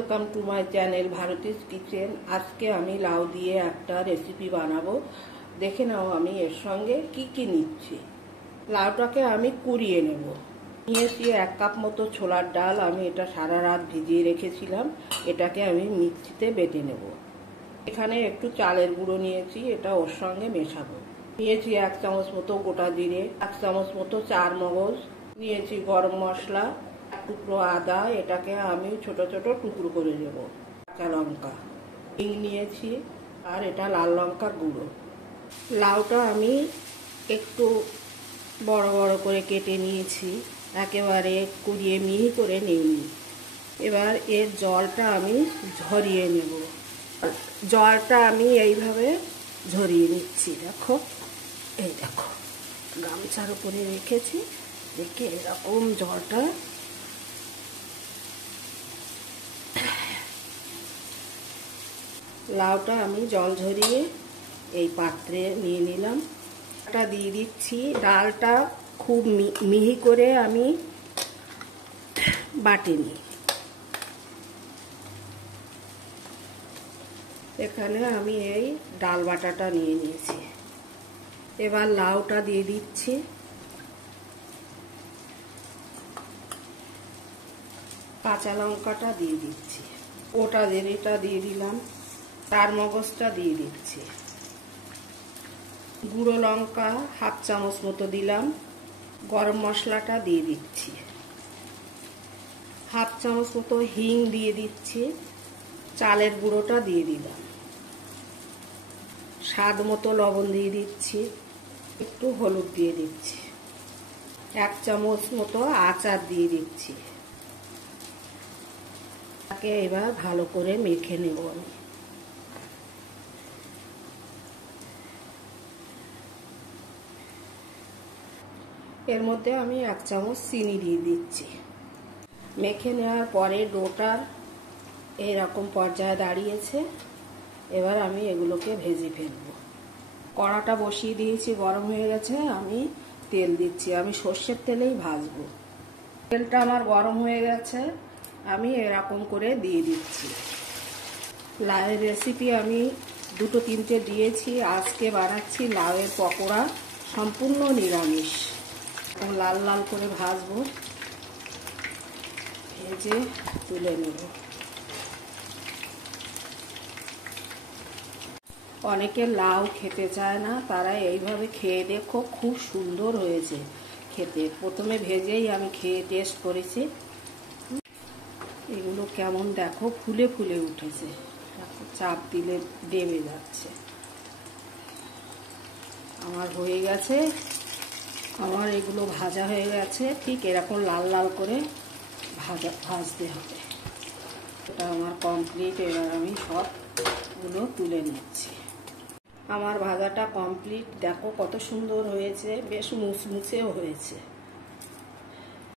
Welcome to my channel Bharati's kitchen. আজকে আমি লাউ দিয়ে একটা রেসিপি বানাবো। দেখে নাও আমি এর সঙ্গে কি কি নিচ্ছি। লাউটাকে আমি কুড়িয়ে নেব। নিয়েছি 1 কাপ মতো ছোলার ডাল। আমি এটা সারা রাত ভিজিয়ে রেখেছিলাম। এটাকে আমি মিক্সিতে বেটে নেব। এখানে একটু চালের গুঁড়ো নিয়েছি, এটা ওর সঙ্গে মেশাবো। নিয়েছি 1 চামচ মতো গোটা জিরে, 1 চামচ মতো চার মগজ, নিয়েছি গরম মশলা, টুকরো আদা, এটাকে আমি ছোট ছোট টুকরো করে নেব। কাঁচা লঙ্কা, হিং নিয়েছি, আর এটা লাল লঙ্কার গুঁড়ো। লাউটা আমি একটু বড় বড় করে কেটে নিয়েছি, একেবারে কুড়িয়ে মিহি করে নিইনি। এবার এর জলটা আমি ঝরিয়ে নেব। জলটা আমি এইভাবে ঝরিয়ে নিচ্ছি। দেখো, এই দেখো, গামছার উপরে রেখেছি, রেখে এরকম জলটা লাউটা আমি জল ঝরিয়ে এই পাত্রে নিয়ে নিলাম। এটা দিয়ে দিচ্ছি। ডালটা খুব মিহি করে আমি বাটিনি। এখানে আমি এই ডাল বাটাটা নিয়ে নিয়েছি। এবার লাউটা দিয়ে দিচ্ছি। কাঁচা লঙ্কাটা দিয়ে দিচ্ছি, ওটা জিরেটা দিয়ে দিলাম, চার মগজটা দিয়ে দিচ্ছি, গুঁড়ো লঙ্কা 1/2 চামচ মতো দিলাম, গরম মশলাটা দিয়ে দিচ্ছি, 1/2 চামচ মতো হিং দিয়ে দিচ্ছি, চালের গুঁড়োটা দিয়ে দিলাম, স্বাদ মতো লবণ দিয়ে দিচ্ছি, একটু হলুদ দিয়ে দিচ্ছি, 1 চামচ মতো আচার দিয়ে দিচ্ছি। তাকে এবার ভালো করে মেখে নেব আমি। এর মধ্যে আমি 1 চামচ চিনি দিয়ে দিচ্ছি। মেখে নেওয়ার পরে ডোটার এরকম পর্যায়ে দাঁড়িয়েছে। এবার আমি এগুলোকে ভেজে ফেলব। কড়াটা বসিয়ে দিয়েছি, গরম হয়ে গেছে। আমি তেল দিচ্ছি, আমি সর্ষের তেলেই ভাজবো। তেলটা আমার গরম হয়ে গেছে, আমি এরকম করে দিয়ে দিচ্ছি। লাউয়ের রেসিপি আমি 2-3টে দিয়েছি। আজকে বানাচ্ছি লাউয়ের পকোড়া, সম্পূর্ণ নিরামিষ। লাল লাল করে ভাজবো, ভেজে তুলে নেব। অনেকে লাউ খেতে চায় না, তারা এইভাবে খেয়ে দেখো, খুব সুন্দর হয়েছে খেতে। প্রথমে ভেজেই আমি খেয়ে টেস্ট করেছি। এগুলো কেমন দেখো, ফুলে ফুলে উঠেছে, চাপ দিলে দেবে যাচ্ছে। আমার হয়ে গেছে, আমার এগুলো ভাজা হয়ে গেছে। ঠিক এরকম লাল লাল করে ভাজতে হবে। এটা আমার কমপ্লিট। এবার আমি সবগুলো তুলে নিচ্ছি। আমার ভাজাটা কমপ্লিট। দেখো কত সুন্দর হয়েছে, বেশ মুচমুচেও হয়েছে।